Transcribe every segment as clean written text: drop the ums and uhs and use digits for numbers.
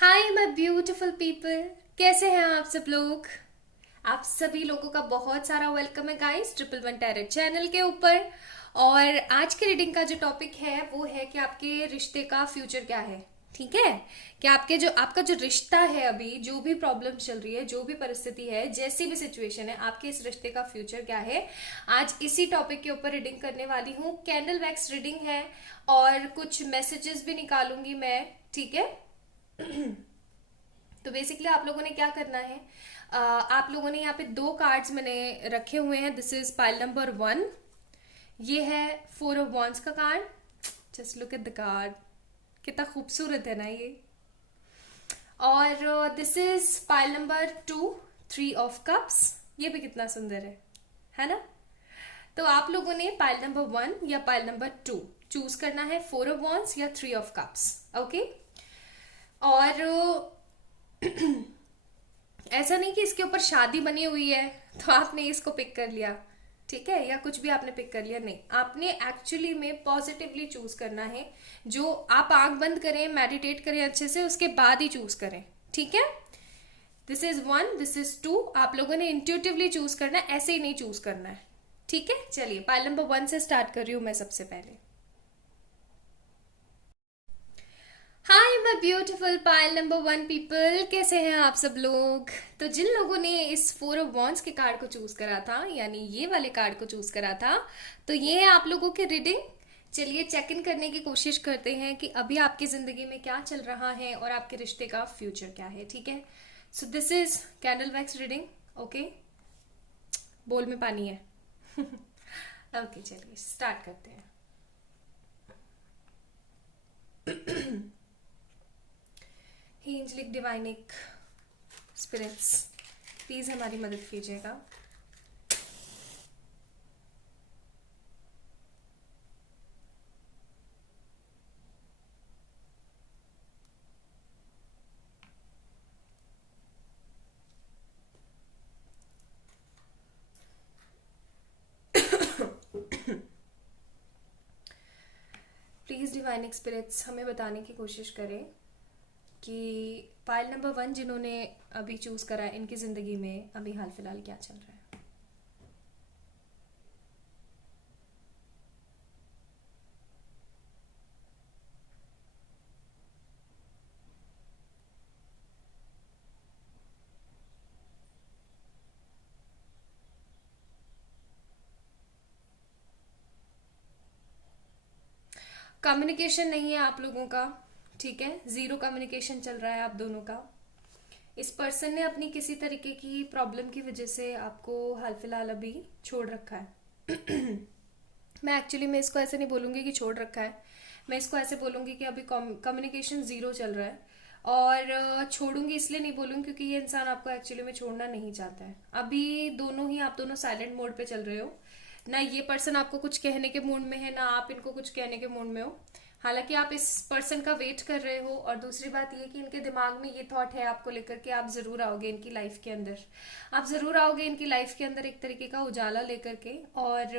Hi my beautiful people, कैसे हैं आप सब लोग। आप सभी लोगों का बहुत सारा वेलकम है guys triple one tarot channel के ऊपर। और आज के रीडिंग का जो टॉपिक है वो है कि आपके रिश्ते का फ्यूचर क्या है। ठीक है, कि आपका जो रिश्ता है, अभी जो भी प्रॉब्लम चल रही है, जो भी परिस्थिति है, जैसी भी सिचुएशन है, आपके इस रिश्ते का फ्यूचर क्या है। आज इसी टॉपिक के ऊपर रीडिंग करने वाली हूँ। कैंडल वैक्स रीडिंग है और कुछ मैसेजेस भी निकालूंगी मैं। ठीक है, तो बेसिकली आप लोगों ने क्या करना है, आप लोगों ने यहाँ पे दो कार्ड्स मैंने रखे हुए हैं। This is pile number 1। ये है 4 ऑफ वॉन्ड्स का card. Just look at the card, कितना खूबसूरत है ना ये। और this is pile number 2, 3 of cups. ये भी कितना सुंदर है ना। तो आप लोगों ने पाइल नंबर 1 या पाइल नंबर 2 चूज करना है, 4 ऑफ वॉन्ड्स या 3 ऑफ कप्स। ओके, और ऐसा नहीं कि इसके ऊपर शादी बनी हुई है तो आपने इसको पिक कर लिया, ठीक है, या कुछ भी आपने पिक कर लिया। नहीं, आपने एक्चुअली में पॉजिटिवली चूज करना है। जो आप आंख बंद करें, मेडिटेट करें अच्छे से, उसके बाद ही चूज करें। ठीक है, दिस इज 1, दिस इज 2। आप लोगों ने इंट्यूटिवली चूज करना है, ऐसे ही नहीं चूज करना है। ठीक है, चलिए पाइल नंबर 1 से स्टार्ट कर रही हूं मैं सबसे पहले। हाय my beautiful pile number 1 people, कैसे हैं आप सब लोग। तो जिन लोगों ने इस 4 ऑफ वॉन्ड्स के कार्ड को चूज करा था, यानी ये वाले कार्ड को चूज करा था, तो ये है आप लोगों की रीडिंग। चलिए चेक इन करने की कोशिश करते हैं कि अभी आपकी जिंदगी में क्या चल रहा है और आपके रिश्ते का फ्यूचर क्या है। ठीक है, so this is candle wax reading. Okay, बोल में पानी है। ओके, चलिए स्टार्ट करते हैं। एंजेलिक डिवाइनिक स्पिरिट्स, प्लीज हमारी मदद कीजिएगा। प्लीज डिवाइनिक स्पिरिट्स हमें बताने की कोशिश करें कि पाइल नंबर 1 जिन्होंने अभी चूज करा है, इनकी जिंदगी में अभी हाल फिलहाल क्या चल रहा है। कम्युनिकेशन नहीं है आप लोगों का, ठीक है, जीरो कम्युनिकेशन चल रहा है आप दोनों का। इस पर्सन ने अपनी किसी तरीके की प्रॉब्लम की वजह से आपको हाल फिलहाल अभी छोड़ रखा है। मैं एक्चुअली मैं इसको ऐसे नहीं बोलूंगी कि छोड़ रखा है, मैं इसको ऐसे बोलूंगी कि अभी कम्युनिकेशन जीरो चल रहा है। और छोड़ूंगी इसलिए नहीं बोलूंगी क्योंकि ये इंसान आपको एक्चुअली में छोड़ना नहीं चाहता है। अभी आप दोनों साइलेंट मोड पे चल रहे हो। ना ये पर्सन आपको कुछ कहने के मूड में है, ना आप इनको कुछ कहने के मूड में हो। हालांकि आप इस पर्सन का वेट कर रहे हो, और दूसरी बात ये कि इनके दिमाग में ये थॉट है आपको लेकर के, आप जरूर आओगे इनकी लाइफ के अंदर। आप जरूर आओगे इनकी लाइफ के अंदर एक तरीके का उजाला लेकर के। और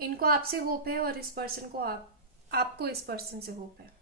इनको आपसे होप है और इस पर्सन को आपको इस पर्सन से होप है।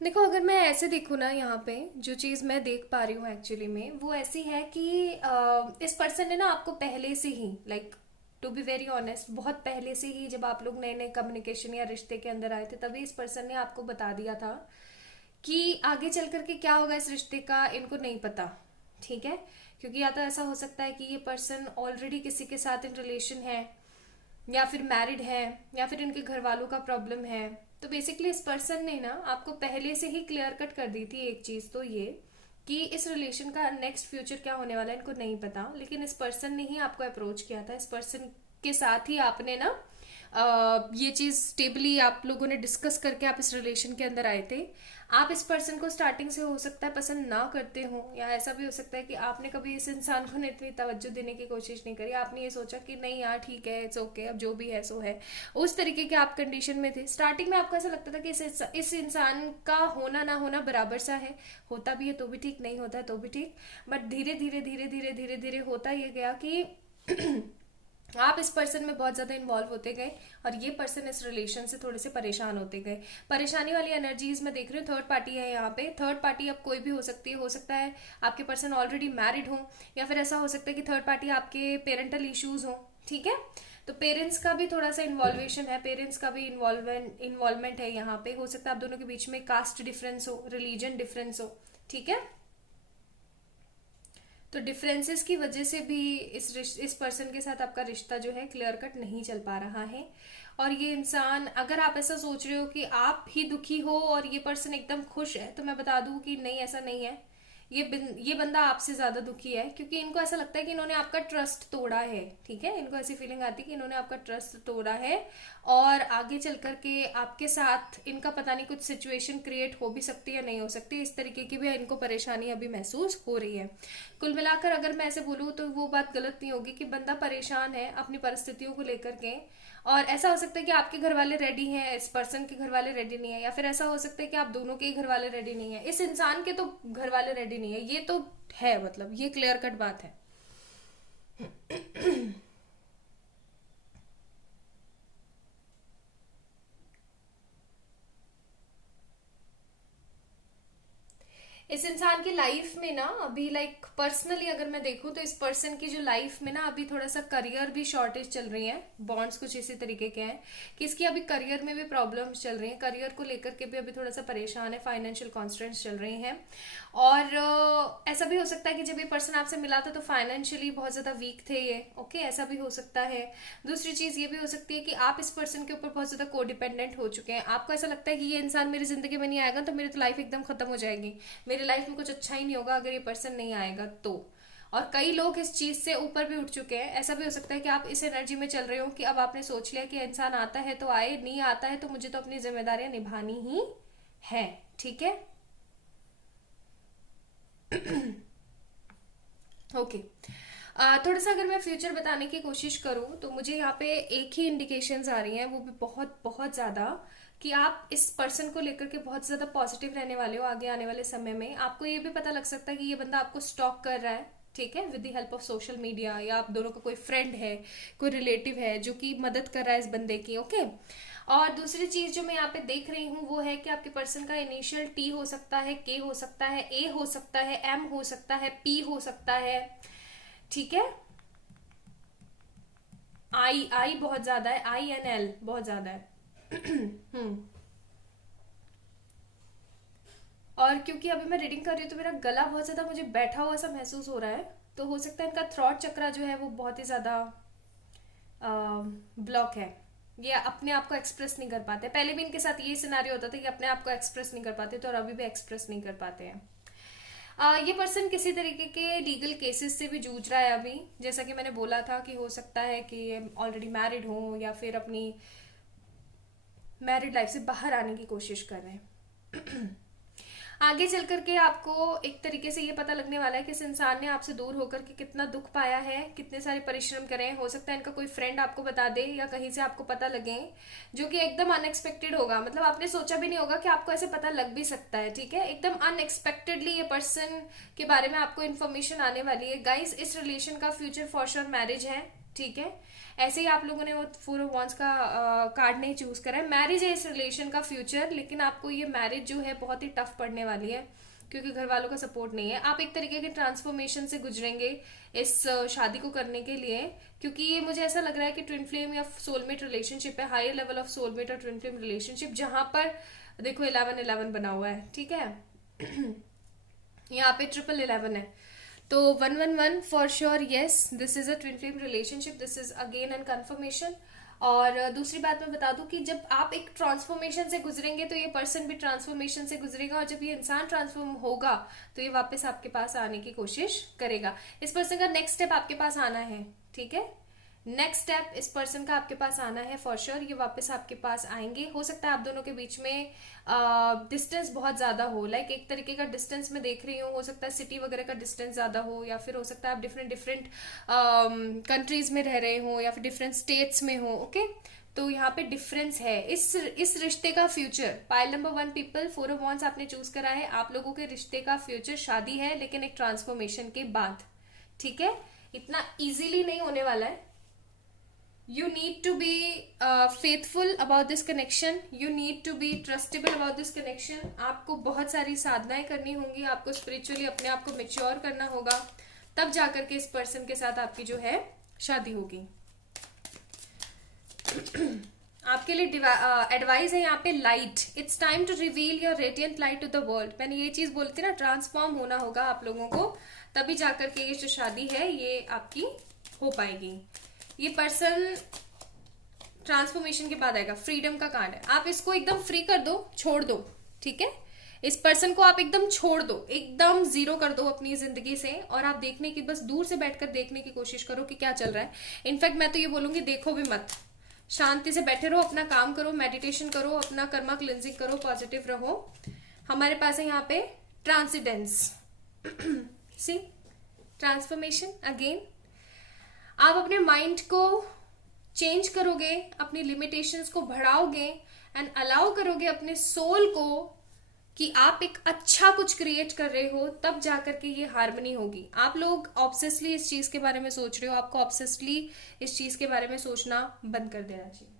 देखो, अगर मैं ऐसे देखूँ ना, यहाँ पे जो चीज़ मैं देख पा रही हूँ एक्चुअली में वो ऐसी है कि इस पर्सन ने ना आपको पहले से ही, like to be very honest, बहुत पहले से ही, जब आप लोग नए नए कम्युनिकेशन या रिश्ते के अंदर आए थे, तभी इस पर्सन ने आपको बता दिया था कि आगे चल करके क्या होगा इस रिश्ते का इनको नहीं पता। ठीक है, क्योंकि या तो ऐसा हो सकता है कि ये पर्सन ऑलरेडी किसी के साथ इन रिलेशन है, या फिर मैरिड है, या फिर इनके घर वालों का प्रॉब्लम है। तो बेसिकली इस पर्सन ने ना आपको पहले से ही क्लियर कट कर दी थी एक चीज, तो ये कि इस रिलेशन का नेक्स्ट फ्यूचर क्या होने वाला है इनको नहीं पता, लेकिन इस पर्सन ने ही आपको अप्रोच किया था। इस पर्सन के साथ ही आपने ना ये चीज स्टेबली आप लोगों ने डिस्कस करके आप इस रिलेशन के अंदर आए थे। आप इस पर्सन को स्टार्टिंग से हो सकता है पसंद ना करते हो, या ऐसा भी हो सकता है कि आपने कभी इस इंसान को इतनी तवज्जो देने की कोशिश नहीं करी। आपने ये सोचा कि नहीं यार ठीक है, इट्स ओके, अब जो भी है सो है। उस तरीके के आप कंडीशन में थे स्टार्टिंग में। आपको ऐसा लगता था कि इस इंसान का होना ना होना बराबर सा है, होता भी है तो भी ठीक, नहीं होता है तो भी ठीक। बट धीरे धीरे धीरे धीरे धीरे धीरे होता ये गया कि आप इस पर्सन में बहुत ज्यादा इन्वॉल्व होते गए और ये पर्सन इस रिलेशन से थोड़े से परेशान होते गए। परेशानी वाली एनर्जीज में देख रही हूँ, थर्ड पार्टी है यहाँ पे। थर्ड पार्टी अब कोई भी हो सकती है, हो सकता है आपके पर्सन ऑलरेडी मैरिड हो, या फिर ऐसा हो सकता है कि थर्ड पार्टी आपके पेरेंटल इश्यूज हो। ठीक है, तो पेरेंट्स का भी थोड़ा सा इन्वॉल्वेशन है, पेरेंट्स का भी इन्वॉल्वमेंट है यहाँ पे। हो सकता है आप दोनों के बीच में कास्ट डिफरेंस हो, रिलीजन डिफरेंस हो। ठीक है, तो डिफरेंसेस की वजह से भी इस पर्सन के साथ आपका रिश्ता जो है क्लियर कट नहीं चल पा रहा है। और ये इंसान, अगर आप ऐसा सोच रहे हो कि आप ही दुखी हो और ये पर्सन एकदम खुश है, तो मैं बता दूं कि नहीं, ऐसा नहीं है। ये बंदा आपसे ज्यादा दुखी है, क्योंकि इनको ऐसा लगता है कि इन्होंने आपका ट्रस्ट तोड़ा है। ठीक है, इनको ऐसी फीलिंग आती है कि इन्होंने आपका ट्रस्ट तोड़ा है, और आगे चल करके आपके साथ इनका पता नहीं कुछ सिचुएशन क्रिएट हो भी सकती है या नहीं हो सकती। इस तरीके की भी इनको परेशानी अभी महसूस हो रही है। कुल मिलाकर अगर मैं ऐसे बोलूँ तो वो बात गलत नहीं होगी कि बंदा परेशान है अपनी परिस्थितियों को लेकर के। और ऐसा हो सकता है कि आपके घर वाले रेडी हैं, इस पर्सन के घर वाले रेडी नहीं है, या फिर ऐसा हो सकता है कि आप दोनों के ही घर वाले रेडी नहीं है। इस इंसान के तो घर वाले रेडी नहीं है, ये तो है, मतलब ये क्लियर कट बात है। इस इंसान की लाइफ में ना अभी, लाइक पर्सनली अगर मैं देखूं तो इस पर्सन की जो लाइफ में ना अभी थोड़ा सा करियर भी शॉर्टेज चल रही है। बॉन्ड्स कुछ इसी तरीके के हैं कि इसकी अभी करियर में भी प्रॉब्लम्स चल रही हैं, करियर को लेकर के भी अभी थोड़ा सा परेशान है, फाइनेंशियल कॉन्स्ट्रेंट्स चल रही हैं। और ऐसा भी हो सकता है कि जब ये पर्सन आपसे मिला था तो फाइनेंशियली बहुत ज्यादा वीक थे ये। ओके, ऐसा भी हो सकता है। दूसरी चीज ये भी हो सकती है कि आप इस पर्सन के ऊपर बहुत ज्यादा कोडिपेंडेंट हो चुके हैं। आपको ऐसा लगता है कि ये इंसान मेरी जिंदगी में नहीं आएगा तो मेरी तो लाइफ एकदम खत्म हो जाएगी, मेरी लाइफ में कुछ अच्छा ही नहीं होगा अगर ये पर्सन नहीं आएगा तो। और कई लोग इस चीज से ऊपर भी उठ चुके हैं। ऐसा भी हो सकता है कि आप इस एनर्जी में चल रहे हो कि अब आपने सोच लिया कि इंसान आता है तो आए, नहीं आता है तो मुझे तो अपनी जिम्मेदारियां निभानी ही है। ठीक है, ओके। थोड़ा सा अगर मैं फ्यूचर बताने की कोशिश करूं तो मुझे यहाँ पे एक ही इंडिकेशंस आ रही हैं, वो भी बहुत बहुत ज्यादा, कि आप इस पर्सन को लेकर के बहुत ज्यादा पॉजिटिव रहने वाले हो आगे आने वाले समय में। आपको ये भी पता लग सकता है कि ये बंदा आपको स्टॉक कर रहा है, ठीक है, with the help of social media, या आप दोनों का कोई फ्रेंड है, कोई रिलेटिव है जो कि मदद कर रहा है इस बंदे की। ओके, और दूसरी चीज जो मैं यहाँ पे देख रही हूँ वो है कि आपके पर्सन का इनिशियल टी हो सकता है, के हो सकता है, ए हो सकता है, एम हो सकता है, पी हो सकता है। ठीक है, आई आई बहुत ज्यादा है, आई एन एल बहुत ज्यादा है। और क्योंकि अभी मैं रीडिंग कर रही हूँ तो मेरा गला बहुत ज्यादा मुझे बैठा हुआ सा महसूस हो रहा है, तो हो सकता है इनका थ्रॉट चक्रा जो है वो बहुत ही ज्यादा ब्लॉक है। ये अपने आप को एक्सप्रेस नहीं कर पाते। पहले भी इनके साथ ये सिनारियो होता था कि अपने आप को एक्सप्रेस नहीं कर पाते थे, और अभी भी एक्सप्रेस नहीं कर पाते हैं। ये पर्सन किसी तरीके के लीगल केसेस से भी जूझ रहा है अभी। जैसा कि मैंने बोला था कि हो सकता है कि ये ऑलरेडी मैरिड हो या फिर अपनी मैरिड लाइफ से बाहर आने की कोशिश कर रहे हैं। आगे चल करके आपको एक तरीके से ये पता लगने वाला है कि इस इंसान ने आपसे दूर होकर के कितना दुख पाया है, कितने सारे परिश्रम करे हैं। हो सकता है इनका कोई फ्रेंड आपको बता दे या कहीं से आपको पता लगे, जो कि एकदम अनएक्सपेक्टेड होगा। मतलब आपने सोचा भी नहीं होगा कि आपको ऐसे पता लग भी सकता है। ठीक है, एकदम अनएक्सपेक्टेडली ये पर्सन के बारे में आपको इन्फॉर्मेशन आने वाली है। गाइस, इस रिलेशन का फ्यूचर फॉर श्योर मैरिज है। ठीक है, ऐसे ही आप लोगों ने वो 4 ऑफ वांड्स का कार्ड नहीं चूज करा है। मैरिज है इस रिलेशन का फ्यूचर, लेकिन आपको ये मैरिज जो है बहुत ही टफ पड़ने वाली है, क्योंकि घर वालों का सपोर्ट नहीं है। आप एक तरीके के ट्रांसफॉर्मेशन से गुजरेंगे इस शादी को करने के लिए, क्योंकि ये मुझे ऐसा लग रहा है कि ट्विन फ्लेम या सोलमेट रिलेशनशिप है, हायर लेवल ऑफ सोलमेट और ट्विन फ्लेम रिलेशनशिप, जहां पर देखो 11-11 बना हुआ है। ठीक है, यहाँ पे 1111 है, तो 111 for sure, yes this is a twin flame relationship, this is again an confirmation. और दूसरी बात मैं बता दूं कि जब आप एक ट्रांसफॉर्मेशन से गुजरेंगे तो ये पर्सन भी ट्रांसफॉर्मेशन से गुजरेगा, और जब ये इंसान ट्रांसफॉर्म होगा तो ये वापस आपके पास आने की कोशिश करेगा। इस पर्सन का नेक्स्ट स्टेप आपके पास आना है। ठीक है, नेक्स्ट स्टेप इस पर्सन का आपके पास आना है फॉर श्योर, ये वापस आपके पास आएंगे। हो सकता है आप दोनों के बीच में डिस्टेंस बहुत ज्यादा हो, लाइक एक तरीके का डिस्टेंस मैं देख रही हूँ, हो सकता है सिटी वगैरह का डिस्टेंस ज्यादा हो, या फिर हो सकता है आप डिफरेंट डिफरेंट कंट्रीज में रह रहे हो, या फिर डिफरेंट स्टेट्स में हो। ओके तो यहाँ पे डिफरेंस है इस रिश्ते का future. Pile number 1 people, 4 of wands आपने चूज करा है। आप लोगों के रिश्ते का फ्यूचर शादी है, लेकिन एक ट्रांसफॉर्मेशन के बाद। ठीक है, इतना इजीली नहीं होने वाला है। You need to be faithful about this connection. You need to be trustable about this connection. आपको बहुत सारी साधनाएं करनी होंगी, आपको स्पिरिचुअली अपने आप को मेच्योर करना होगा, तब जाकर के इस पर्सन के साथ आपकी जो है शादी होगी। आपके लिए एडवाइस है यहाँ पे light. It's time to reveal your radiant light to the world. मैंने ये चीज बोली थी ना, ट्रांसफॉर्म होना होगा आप लोगों को, तभी जाकर के ये जो शादी है ये आपकी हो पाएगी। ये पर्सन ट्रांसफॉर्मेशन के बाद आएगा। फ्रीडम का कार्ड है, आप इसको एकदम फ्री कर दो, छोड़ दो। ठीक है, इस पर्सन को आप एकदम छोड़ दो, एकदम जीरो कर दो अपनी जिंदगी से, और आप देखने की, बस दूर से बैठकर देखने की कोशिश करो कि क्या चल रहा है। इनफैक्ट मैं तो ये बोलूंगी देखो भी मत, शांति से बैठे रहो, अपना काम करो, मेडिटेशन करो, अपना कर्मा क्लिंजिंग करो, पॉजिटिव रहो। हमारे पास है यहाँ पे ट्रांसिडेंस। सी ट्रांसफॉर्मेशन अगेन। आप अपने माइंड को चेंज करोगे, अपनी लिमिटेशंस को बढ़ाओगे एंड अलाउ करोगे अपने सोल को कि आप एक अच्छा कुछ क्रिएट कर रहे हो, तब जाकर के ये हार्मनी होगी। आप लोग ऑब्सेसली इस चीज के बारे में सोच रहे हो, आपको ऑब्सेसली इस चीज के बारे में सोचना बंद कर देना चाहिए।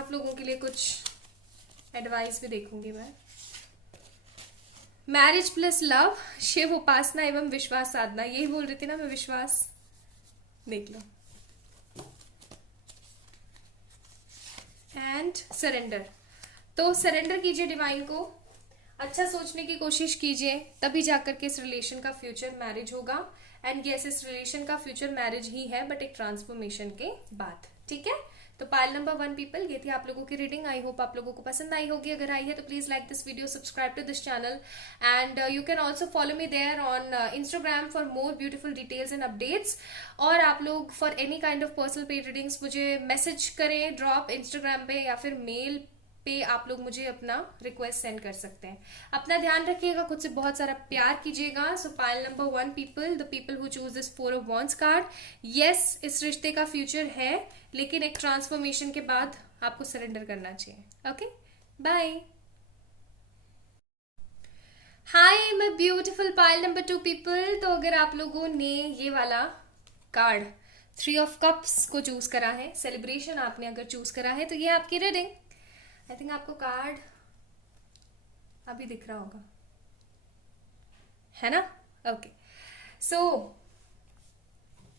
आप लोगों के लिए कुछ एडवाइस भी देखूंगी मैं। मैरिज प्लस लव, शिव उपासना एवं विश्वास साधना, यही बोल रही थी ना मैं, विश्वास। देख लो। And surrender. तो सरेंडर कीजिए डिवाइन को, अच्छा सोचने की कोशिश कीजिए, तभी जाकर के इस रिलेशन का फ्यूचर मैरिज होगा। एंड यस, इस रिलेशन का फ्यूचर मैरिज ही है, बट एक ट्रांसफॉर्मेशन के बाद। ठीक है, तो पाइल नंबर 1 पीपल, ये थी आप लोगों की रीडिंग। आई होप आप लोगों को पसंद आई होगी। अगर आई है तो please like this video, subscribe to this channel, and you can also follow me there on Instagram for more beautiful details and updates. और आप लोग for any kind of personal paid readings मुझे मैसेज करें, drop Instagram पे या फिर mail पे आप लोग मुझे अपना रिक्वेस्ट सेंड कर सकते हैं। अपना ध्यान रखिएगा, खुद से बहुत सारा प्यार कीजिएगा। सो pile number 1 people, the people who choose this 4 of wands card, yes इस रिश्ते का फ्यूचर है, लेकिन एक ट्रांसफॉर्मेशन के बाद आपको सरेंडर करना चाहिए। Okay, bye. Hi my beautiful pile number 2 people. तो अगर आप लोगों ने ये वाला कार्ड 3 ऑफ कप्स को चूज करा है, सेलिब्रेशन आपने अगर चूज करा है, तो ये आपकी रीडिंग। आई थिंक आपको कार्ड अभी दिख रहा होगा, है ना? ओके, सो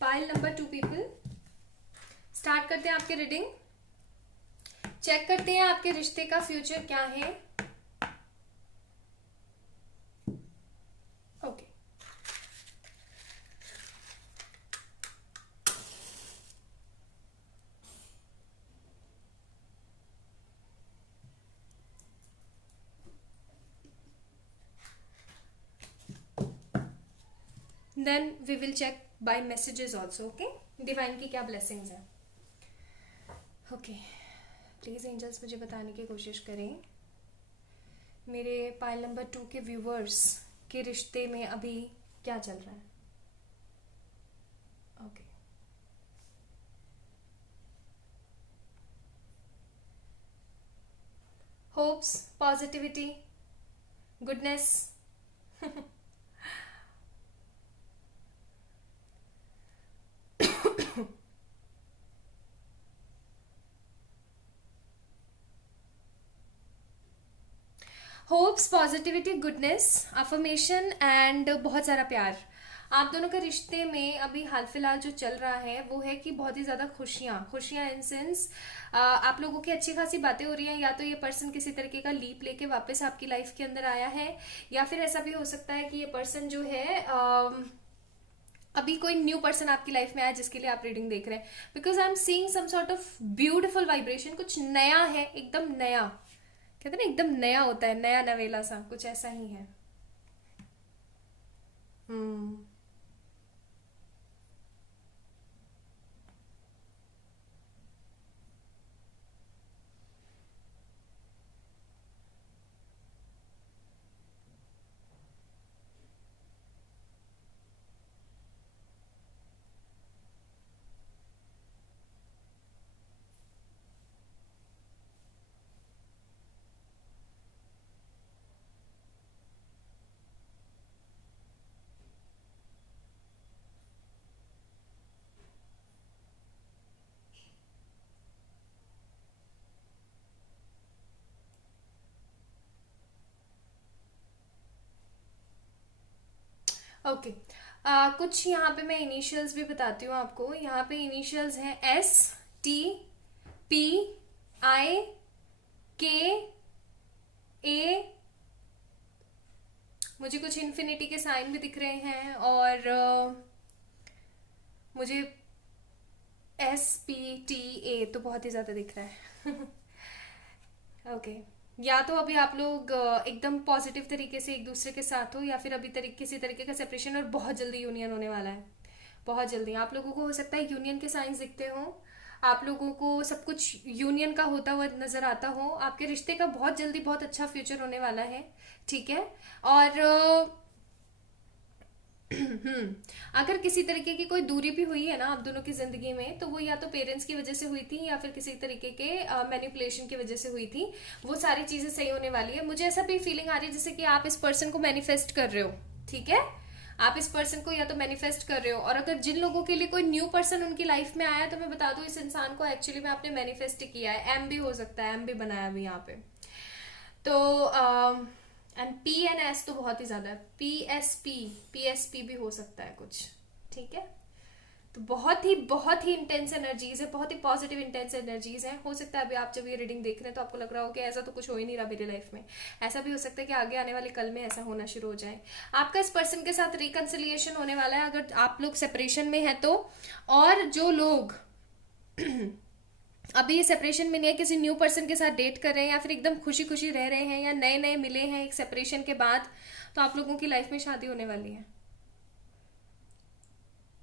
पाइल नंबर 2 पीपल, स्टार्ट करते हैं आपके रीडिंग। चेक करते हैं आपके रिश्ते का फ्यूचर क्या है। Okay, then we will check by messages also. Okay, divine की क्या ब्लेसिंग्स हैं। ओके, प्लीज एंजल्स मुझे बताने की कोशिश करें मेरे पाइल नंबर 2 के व्यूवर्स के रिश्ते में अभी क्या चल रहा है। Okay, hopes, positivity, goodness. Hopes, positivity, goodness, affirmation and बहुत सारा प्यार। आप दोनों के रिश्ते में अभी हाल फिलहाल जो चल रहा है वो है कि बहुत ही ज्यादा खुशियां इन सेंस आप लोगों की अच्छी खासी बातें हो रही हैं। या तो ये पर्सन किसी तरीके का लीप लेके वापस आपकी लाइफ के अंदर आया है, या फिर ऐसा भी हो सकता है कि ये पर्सन जो है अभी कोई न्यू पर्सन आपकी लाइफ में आया जिसके लिए आप रीडिंग देख रहे हैं। Because I am seeing some sort of beautiful vibration, कुछ नया है, एकदम नया, कहते हैं ना एकदम नया होता है, नया नवेला सा, कुछ ऐसा ही है। ओके। कुछ यहाँ पे मैं इनिशियल्स भी बताती हूँ आपको। यहाँ पे इनिशियल्स हैं एस, टी, पी, आई, के, ए, मुझे कुछ इन्फिनिटी के साइन भी दिख रहे हैं, और मुझे एस, पी, टी, ए तो बहुत ही ज्यादा दिख रहा है। ओके। या तो अभी आप लोग एकदम पॉजिटिव तरीके से एक दूसरे के साथ हो, या फिर अभी किसी तरीके का सेपरेशन और बहुत जल्दी यूनियन होने वाला है। बहुत जल्दी आप लोगों को हो सकता है यूनियन के साइंस दिखते हो, आप लोगों को सब कुछ यूनियन का होता हुआ नजर आता हो। आपके रिश्ते का बहुत जल्दी बहुत अच्छा फ्यूचर होने वाला है, ठीक है। और अगर किसी तरीके की कोई दूरी भी हुई है ना आप दोनों की जिंदगी में, तो वो या तो पेरेंट्स की वजह से हुई थी या फिर किसी तरीके के मैनिपुलेशन की वजह से हुई थी। वो सारी चीजें सही होने वाली है। मुझे ऐसा भी फीलिंग आ रही है जैसे कि आप इस पर्सन को मैनिफेस्ट कर रहे हो, ठीक है। आप इस पर्सन को या तो मैनिफेस्ट कर रहे हो, और अगर जिन लोगों के लिए कोई न्यू पर्सन उनकी लाइफ में आया, तो मैं बता दूं इस इंसान को एक्चुअली में आपने मैनिफेस्ट किया है। एम भी हो सकता है, एम भी बनाया अभी यहाँ पे। तो एंड पी एंड एस तो बहुत ही ज्यादा है। पी एस पी भी हो सकता है कुछ, ठीक है। तो बहुत ही इंटेंस एनर्जीज है, बहुत ही पॉजिटिव इंटेंस एनर्जीज है। हो सकता है अभी आप जब ये रीडिंग देख रहे हैं तो आपको लग रहा हो कि ऐसा तो कुछ हो ही नहीं रहा मेरी लाइफ में। ऐसा भी हो सकता है कि आगे आने वाले कल में ऐसा होना शुरू हो जाए। आपका इस पर्सन के साथ रिकंसिलिएशन होने वाला है अगर आप लोग सेपरेशन में है तो। और जो लोग अभी सेपरेशन में नहीं है, किसी न्यू पर्सन के साथ डेट कर रहे हैं, या फिर एकदम खुशी खुशी रह रहे हैं, या नए नए मिले हैं एक सेपरेशन के बाद, तो आप लोगों की लाइफ में शादी होने वाली है।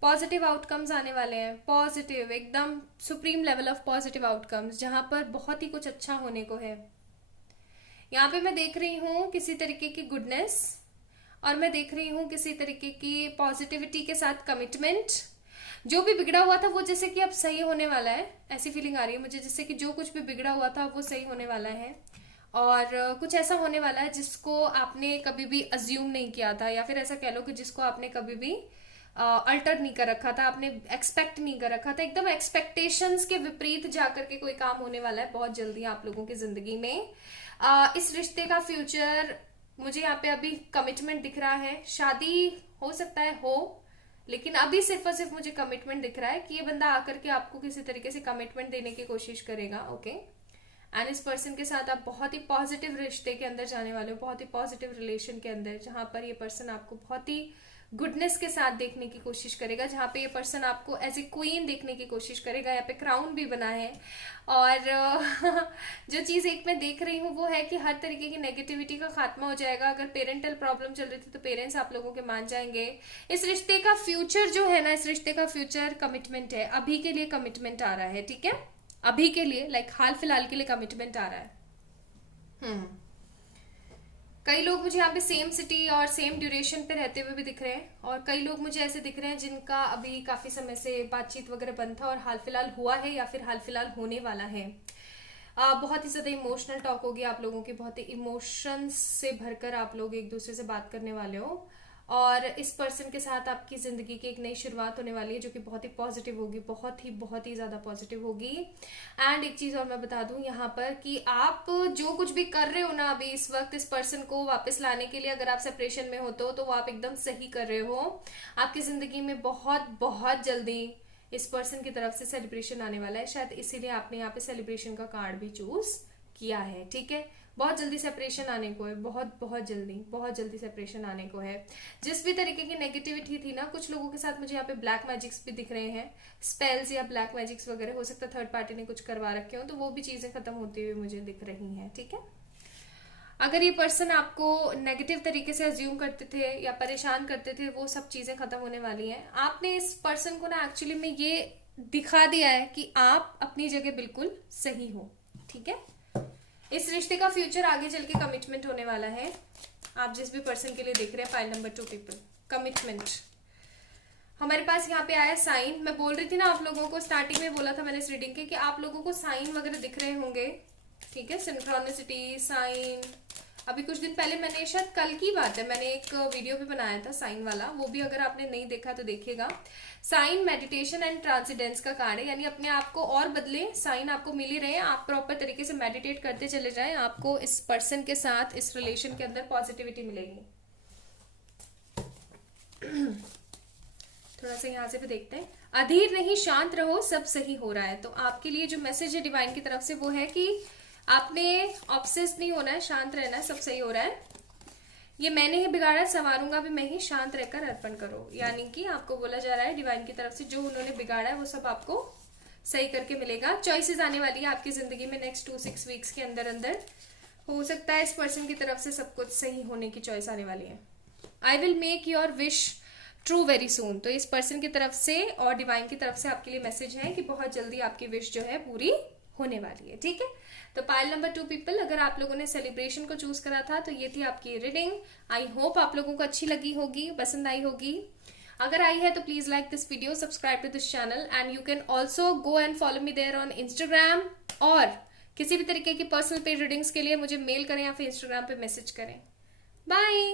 पॉजिटिव आउटकम्स आने वाले हैं, पॉजिटिव एकदम supreme level of positive outcomes, जहां पर बहुत ही कुछ अच्छा होने को है। यहाँ पे मैं देख रही हूँ किसी तरीके की गुडनेस, और मैं देख रही हूँ किसी तरीके की पॉजिटिविटी के साथ कमिटमेंट। जो भी बिगड़ा हुआ था वो जैसे कि अब सही होने वाला है, ऐसी फीलिंग आ रही है मुझे, जैसे कि जो कुछ भी बिगड़ा हुआ था वो सही होने वाला है। और कुछ ऐसा होने वाला है जिसको आपने कभी भी अज्यूम नहीं किया था, या फिर ऐसा कह लो कि जिसको आपने कभी भी अल्टर नहीं कर रखा था, आपने एक्सपेक्ट नहीं कर रखा था। एकदम एक्सपेक्टेशंस के विपरीत जाकर के कोई काम होने वाला है बहुत जल्दी आप लोगों की जिंदगी में। इस रिश्ते का फ्यूचर, मुझे यहाँ पे अभी कमिटमेंट दिख रहा है। शादी हो सकता है हो, लेकिन अभी सिर्फ और सिर्फ मुझे कमिटमेंट दिख रहा है कि ये बंदा आकर के आपको किसी तरीके से कमिटमेंट देने की कोशिश करेगा, ओके। एंड इस पर्सन के साथ आप बहुत ही पॉजिटिव रिश्ते के अंदर जाने वाले हो, बहुत ही पॉजिटिव रिलेशन के अंदर, जहां पर ये पर्सन आपको बहुत ही गुडनेस के साथ देखने की कोशिश करेगा, जहां पे ये पर्सन आपको एज ए क्वीन देखने की कोशिश करेगा। यहाँ पे क्राउन भी बना है। और जो चीज एक मैं देख रही हूँ वो है कि हर तरीके की नेगेटिविटी का खात्मा हो जाएगा। अगर पेरेंटल प्रॉब्लम चल रही थी तो पेरेंट्स आप लोगों के मान जाएंगे। इस रिश्ते का फ्यूचर जो है ना, इस रिश्ते का फ्यूचर कमिटमेंट है। अभी के लिए कमिटमेंट आ रहा है, ठीक है। अभी के लिए लाइक हाल फिलहाल के लिए कमिटमेंट आ रहा है। कई लोग मुझे यहाँ पे सेम सिटी और सेम ड्यूरेशन पे रहते हुए भी दिख रहे हैं, और कई लोग मुझे ऐसे दिख रहे हैं जिनका अभी काफी समय से बातचीत वगैरह बंद था और हाल फिलहाल हुआ है या फिर हाल फिलहाल होने वाला है। बहुत ही ज्यादा इमोशनल टॉक होगी आप लोगों की, बहुत ही इमोशंस से भरकर आप लोग एक दूसरे से बात करने वाले हो। और इस पर्सन के साथ आपकी जिंदगी की एक नई शुरुआत होने वाली है जो कि बहुत ही पॉजिटिव होगी, बहुत ही ज्यादा पॉजिटिव होगी। एंड एक चीज और मैं बता दूं यहाँ पर कि आप जो कुछ भी कर रहे हो ना अभी इस वक्त, इस पर्सन को वापस लाने के लिए, अगर आप सेपरेशन में हो तो वो आप एकदम सही कर रहे हो। आपकी जिंदगी में बहुत जल्दी इस पर्सन की तरफ से सेलिब्रेशन आने वाला है। शायद इसीलिए आपने यहाँ पे सेलिब्रेशन का कार्ड भी चूज किया है, ठीक है। बहुत जल्दी सेपरेशन आने को है, बहुत जल्दी सेपरेशन आने को है। जिस भी तरीके की नेगेटिविटी थी ना, कुछ लोगों के साथ मुझे यहाँ पे ब्लैक मैजिक्स भी दिख रहे हैं, स्पेल्स या ब्लैक मैजिक्स वगैरह, हो सकता है थर्ड पार्टी ने कुछ करवा रखे हो, तो वो भी चीजें खत्म होती हुई मुझे दिख रही हैं, ठीक है। अगर ये पर्सन आपको नेगेटिव तरीके से अज्यूम करते थे या परेशान करते थे, वो सब चीजें खत्म होने वाली हैं। आपने इस पर्सन को ना एक्चुअली में ये दिखा दिया है कि आप अपनी जगह बिल्कुल सही हो, ठीक है। इस रिश्ते का फ्यूचर आगे चल के कमिटमेंट होने वाला है। आप जिस भी पर्सन के लिए देख रहे हैं, फाइल नंबर 2 पीपल, कमिटमेंट। हमारे पास यहाँ पे आया साइन। मैं बोल रही थी ना आप लोगों को, स्टार्टिंग में बोला था मैंने इस रीडिंग के कि आप लोगों को साइन वगैरह दिख रहे होंगे, ठीक है। Synchronicity, sign. अभी कुछ दिन पहले मैंने, शायद कल की बात है, मैंने एक वीडियो भी बनाया था साइन वाला, वो भी अगर आपने नहीं देखा तो देखिएगा। साइन मेडिटेशन एंड ट्रांसीडेंस का कार्ड है, यानी अपने आप को और बदले। साइन आपको मिल ही रहे हैं, आप प्रॉपर तरीके से मेडिटेट करते चले जाएं, आपको इस पर्सन के साथ इस रिलेशन के अंदर पॉजिटिविटी मिलेगी। थोड़ा सा यहाँ से भी देखते हैं। अधीर नहीं, शांत रहो, सब सही हो रहा है। तो आपके लिए जो मैसेज है डिवाइन की तरफ से वो है कि आपने ऑब्सेस नहीं होना है, शांत रहना है, सब सही हो रहा है। ये मैंने ही बिगाड़ा, संवारूंगा भी मैं ही, शांत रहकर अर्पण करो। यानी कि आपको बोला जा रहा है डिवाइन की तरफ से जो उन्होंने बिगाड़ा है वो सब आपको सही करके मिलेगा। चॉइसेस आने वाली है आपकी जिंदगी में नेक्स्ट 2-6 वीक्स के अंदर अंदर। हो सकता है इस पर्सन की तरफ से सब कुछ सही होने की चॉइस आने वाली है। I will make your wish true very soon. तो इस पर्सन की तरफ से और डिवाइन की तरफ से आपके लिए मैसेज है कि बहुत जल्दी आपकी विश जो है पूरी होने वाली है। ठीक है, तो पाइल नंबर 2 पीपल, अगर आप लोगों ने सेलिब्रेशन को चूज करा था तो ये थी आपकी रीडिंग। आई होप आप लोगों को अच्छी लगी होगी, पसंद आई होगी। अगर आई है तो please like this video, subscribe to this channel and you can also go and follow me there on Instagram. और किसी भी तरीके की पर्सनल पेड रीडिंग्स के लिए मुझे मेल करें या फिर इंस्टाग्राम पे मैसेज करें। बाय।